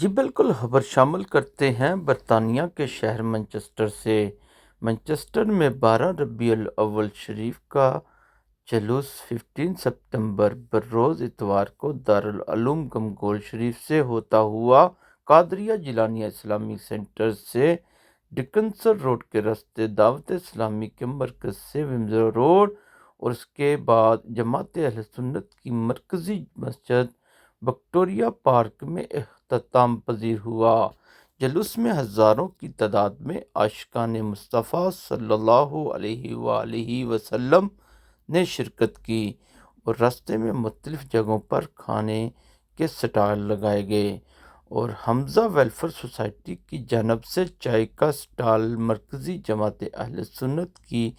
جی بالکل، خبر شامل کرتے ہیں برطانیہ کے شہر مانچسٹر سے۔ مانچسٹر میں 12 ربیع الاول شریف کا جلوس 15 ستمبر بروز اتوار کو دارالعلوم گمگول شریف سے ہوتا ہوا قادریہ جیلانیہ اسلامی سینٹر سے ڈکنسن روڈ کے راستے دعوت اسلامی کے مرکز سے ومزر روڈ اور اس کے بعد جماعت اہل سنت کی مرکزی مسجد وکٹوریہ پارک میں اختتام پذیر ہوا۔ جلوس میں ہزاروں کی تعداد میں عاشقان مصطفیٰ صلی اللہ علیہ وآلہ وسلم نے شرکت کی اور راستے میں مختلف جگہوں پر کھانے کے سٹال لگائے گئے اور حمزہ ویلفیئر سوسائٹی کی جانب سے چائے کا سٹال مرکزی جماعت اہل سنت کی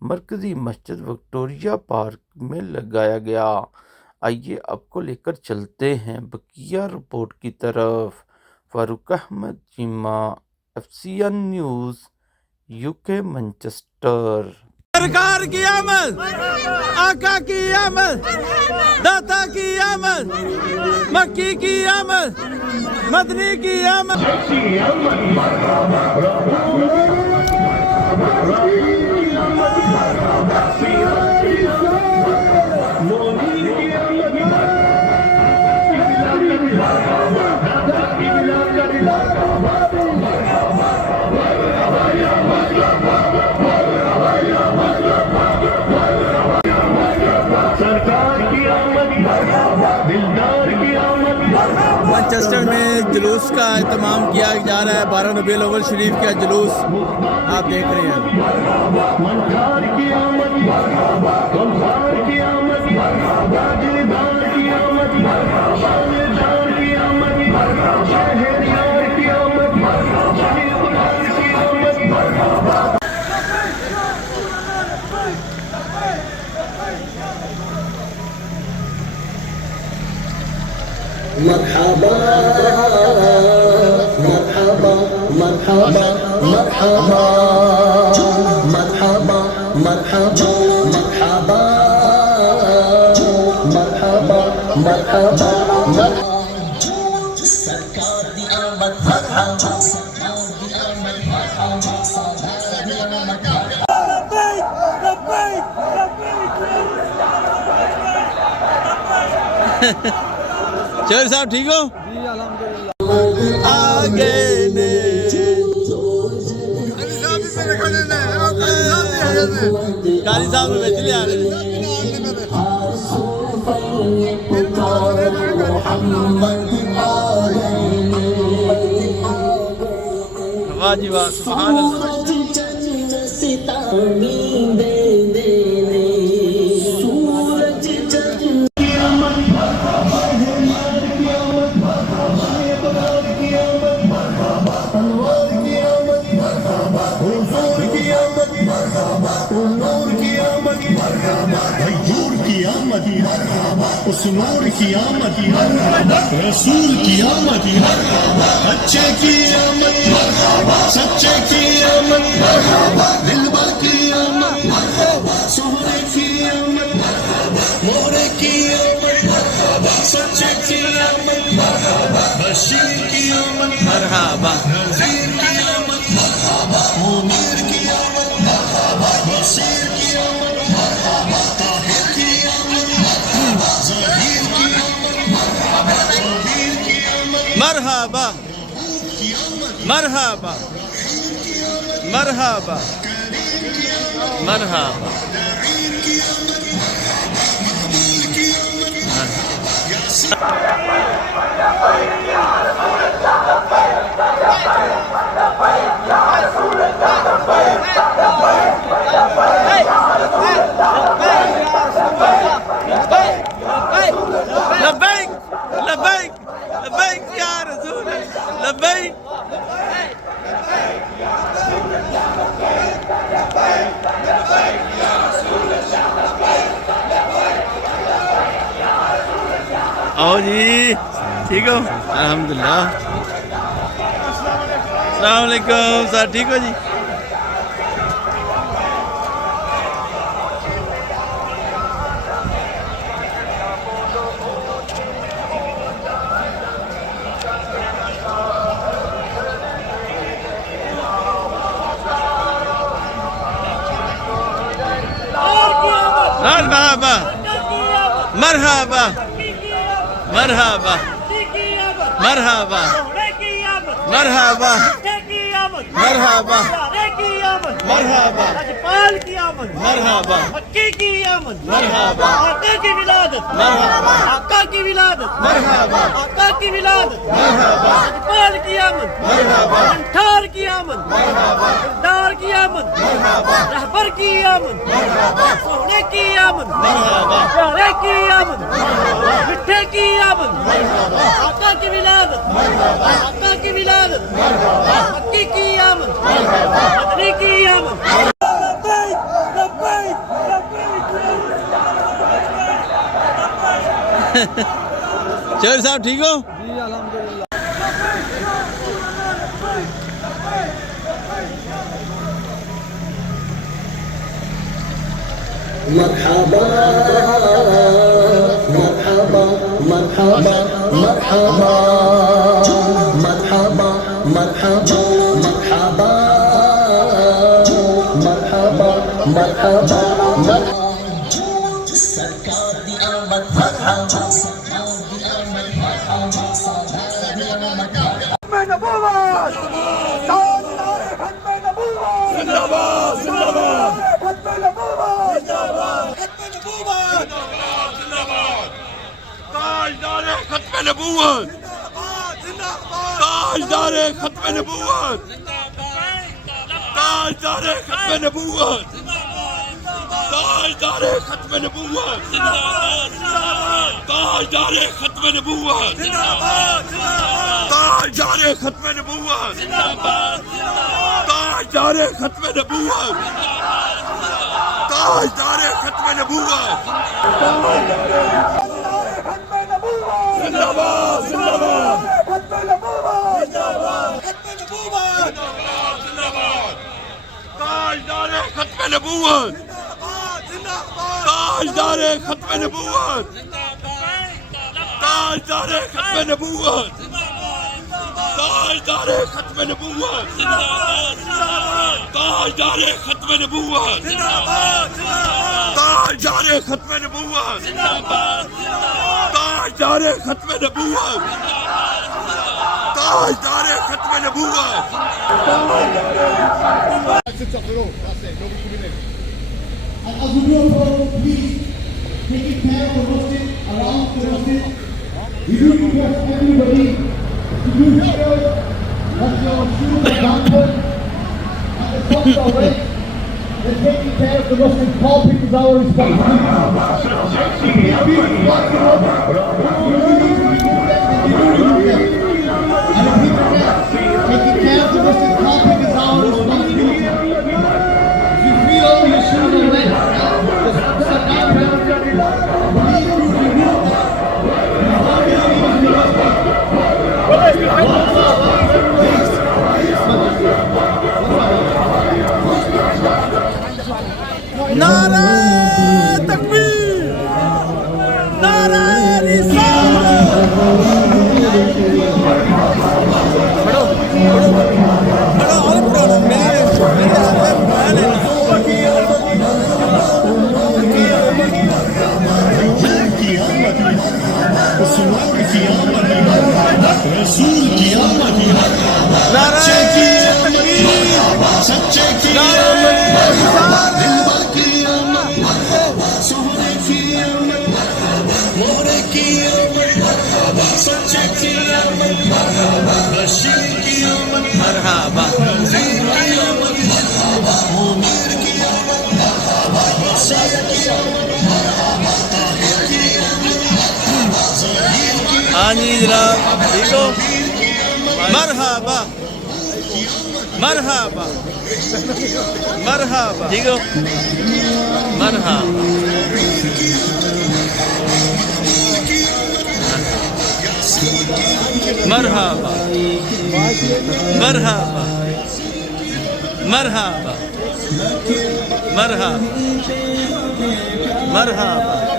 مرکزی مسجد وکٹوریہ پارک میں لگایا گیا۔ آئیے آپ کو لے کر چلتے ہیں بقیہ رپورٹ کی طرف۔ Farooq Ahmed Cheema, FCN news, UK Manchester. سرکار کی آمد، آقا کی آمد، داتا کی آمد، مکی کی آمد، مدنی کی آمد۔ مانچسٹر میں جلوس کا اہتمام کیا جا رہا ہے۔ 12 ربیع الاول شریف کا جلوس آپ دیکھ رہے ہیں۔ مرحبا مرحبا مرحبا مرحبا مرحبا مرحبا مرحبا مرحبا مرحبا سرکار دی آمد مرحبا سرکار دی آمد مرحبا سرکار دی آمد چہر صاحب ٹھیک ہو؟ جی الحمدللہ۔ آگے نے قاری صاحب میں بیچ لے آ رہے ہیں۔ واہ جی واہ، سبحان اللہ۔ اس نور کی آمد رسول کی آمد اچھے کی آمد سچے کی آمد دلبر کی آمد سہرے کی آمد مورے کی آمد سچے کی آمد بشیر کی آمد مرحبا نذیر کی آمد منیر کی آمد بصیر کی آمد طاہر کی آمد ظاہر کی آمد شبیر کی آمد مرحبا مرحبا مرحبا مرحبا۔ لبیک لبیک لبیک یا رسول اللہ، لبیک۔ آؤ جی، ٹھیک ہو؟ الحمدللہ۔ السلام علیکم سر، ٹھیک ہو جی؟ مرحبا مرحبا مرحبا مرحبا مرحبا مرحبا پال کی آمد مرحبا مکے کی آمد مرحبا آقا کی ولادت مرحبا آقا کی ولادت مرحبا آقا کی ولادت مرحبا پال کی آمد مرحبا انٹھار کی آمد مرحبا دار کی آمد مرحبا رہبر کی آمد مرحبا سونے کی آمد مرحبا پیارے کی آمد مٹھے کی آمد آقا کی ولادت آقا کی ولادت مکی کی آمد مدنی کی آمد چہر صاحب ٹھیک ہو مرحبا مرحبا مرحبا مرحبا مرحبا مرحبا مرحبا مرحبا مرحبا سرکار دی آمد مرحبا سرکار دی آمد مرحبا سالار دی آمد تاجدار ختم نبوت تاجدار ختم نبوت تاجدار ختم نبوت تاجدار ختم نبوت تاجدار ختم نبوت تاجدار ختم نبوت تاجدار ختم نبوت تاجدار ختم نبوت زندہ باد زندہ باد تاجدار ختم نبوت تاجدار ختم نبوت تاجدار ختم نبوت تاجدار ختم نبوت تاجدار ختم نبوت تاجدار ختم نبوت تاجدار ختم نبوت تاجدار ختم نبوت As we go forward, please taking care of the masjid, around the masjid. We do request everybody to do sure that your shoes are downward and the socks are wet. They're taking care of the masjid. Paul Pick is our taking care of the masjid. Paul Pick is our responsibility. If you feel all your shoes are wet, the socks are down, please do remove them. نعرہ تکبیر نعرہ مرحبا ہاں جی جناب ٹھیک ہو مرحبا مرحبا مرحبا ٹھیک ہو مرحبا مرحبا مرحبا مرحبا مرحبا مرحبا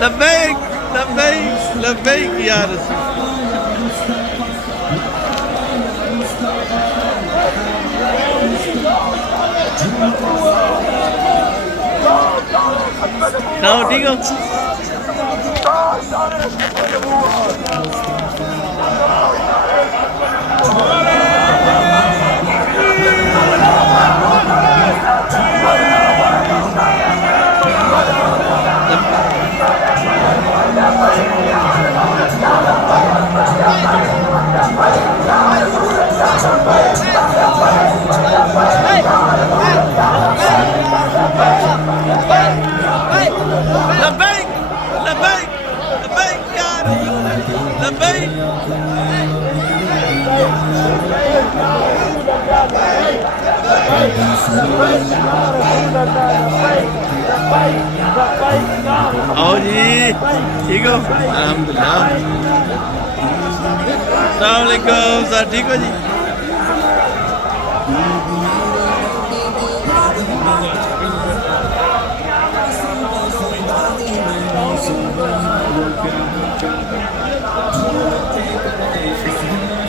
لبیک لبیک لبیک یا رسول ٹھیک ہو لبیک لبیک لبیک یا رسول لبیک آؤ جی ٹھیک ہو الحمدللہ السلام علیکم سر ٹھیک ہو جی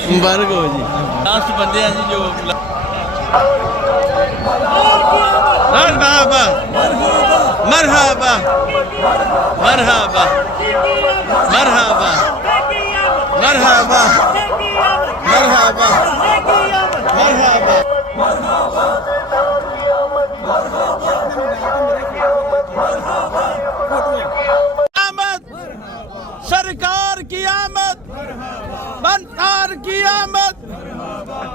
مبارک ہو جی لاسٹ بندے ہیں جی جو مرحبا مرحبا مرحبا مرحبا مرحبا مرحبا مرحبا آمد سرکار کی آمد منتار کی آمد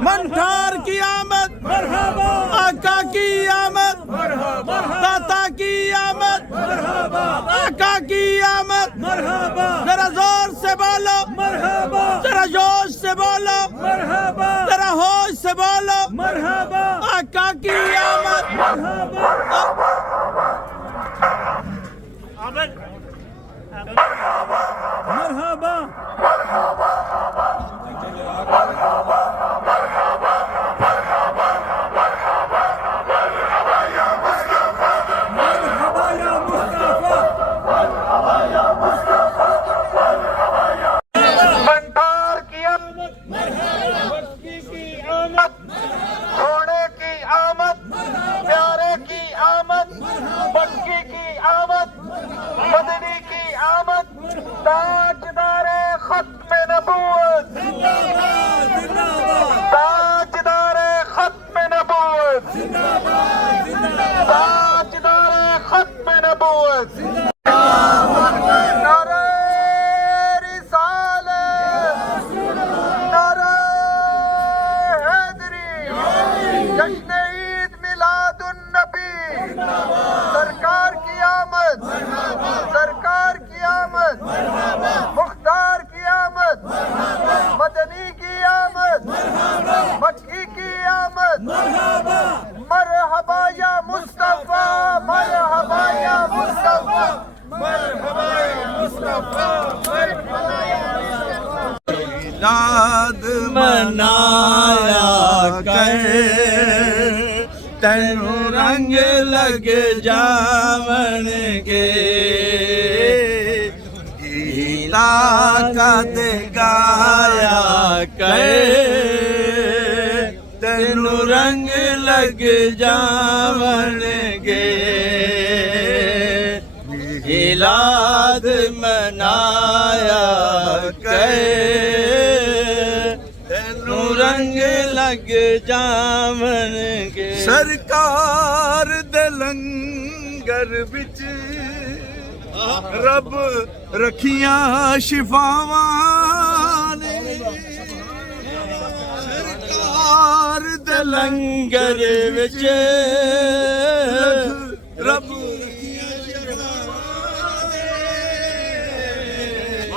منتار کی آمد آقا کی آمد داتا کی آمد آقا کی آمد ذرا زور سے بولو ذرا جوش سے بولو ذرا ہوش سے بولو آقا کی آمد مرحبا سونے کی آمد پیارے کی آمد مکی کی آمد مدنی کی آمد تاجدار ختم نبوت تاجدار ختم نبوت تاجدار ختم نبوت نعرہ رسالت نعرہ حیدری جشن عید میلاد النبی سرکار کی آمد سرکار کی آمد مختار کی آمد مدنی کی آمد مکی کی آمد مرحبا یا مصطفیٰ مرحبا یا مصطفیٰ مرحبا یا مصطفیٰ مرحبا یا داد منایا کر تینو رنگ لگ جاون گے طاقت گایا کر تینو رنگ لگ جاون گے میلاد منایا کر تینو رنگ لگ جاون گے سرکار دے لنگر وچ رب رکھیاں شفاواں نے سرکار دے لنگر وچ رب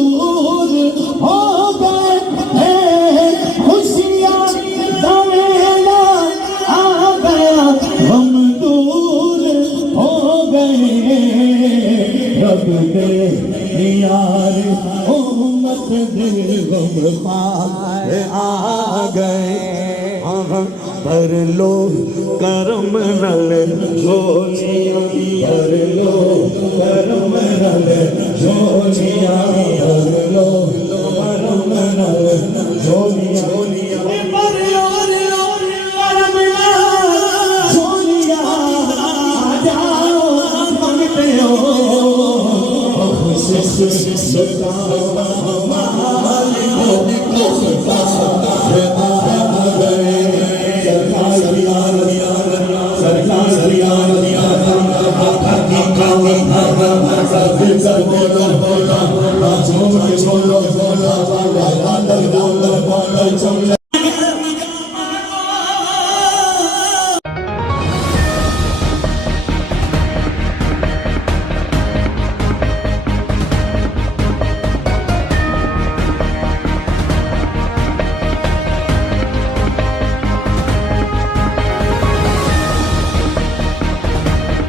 دور ہو گئے ہیں خوشیاں دویلا آ گیا غم دور ہو گئے رب نے یار امت دل غم خوار آ گئے بھر لو کرم نل جھولیاں بھر لو کرم نل جھولیاں بھر لو کرم نل جھولیاں